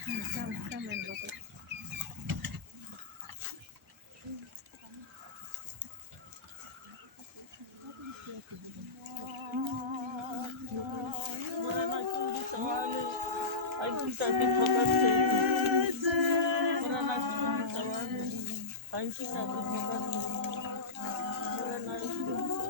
Kamen bakit? Wala na ito sa wali. Ay, kita dito kasi. Wala na ito sa wali. Ay, kita dito kasi. Wala na ito sa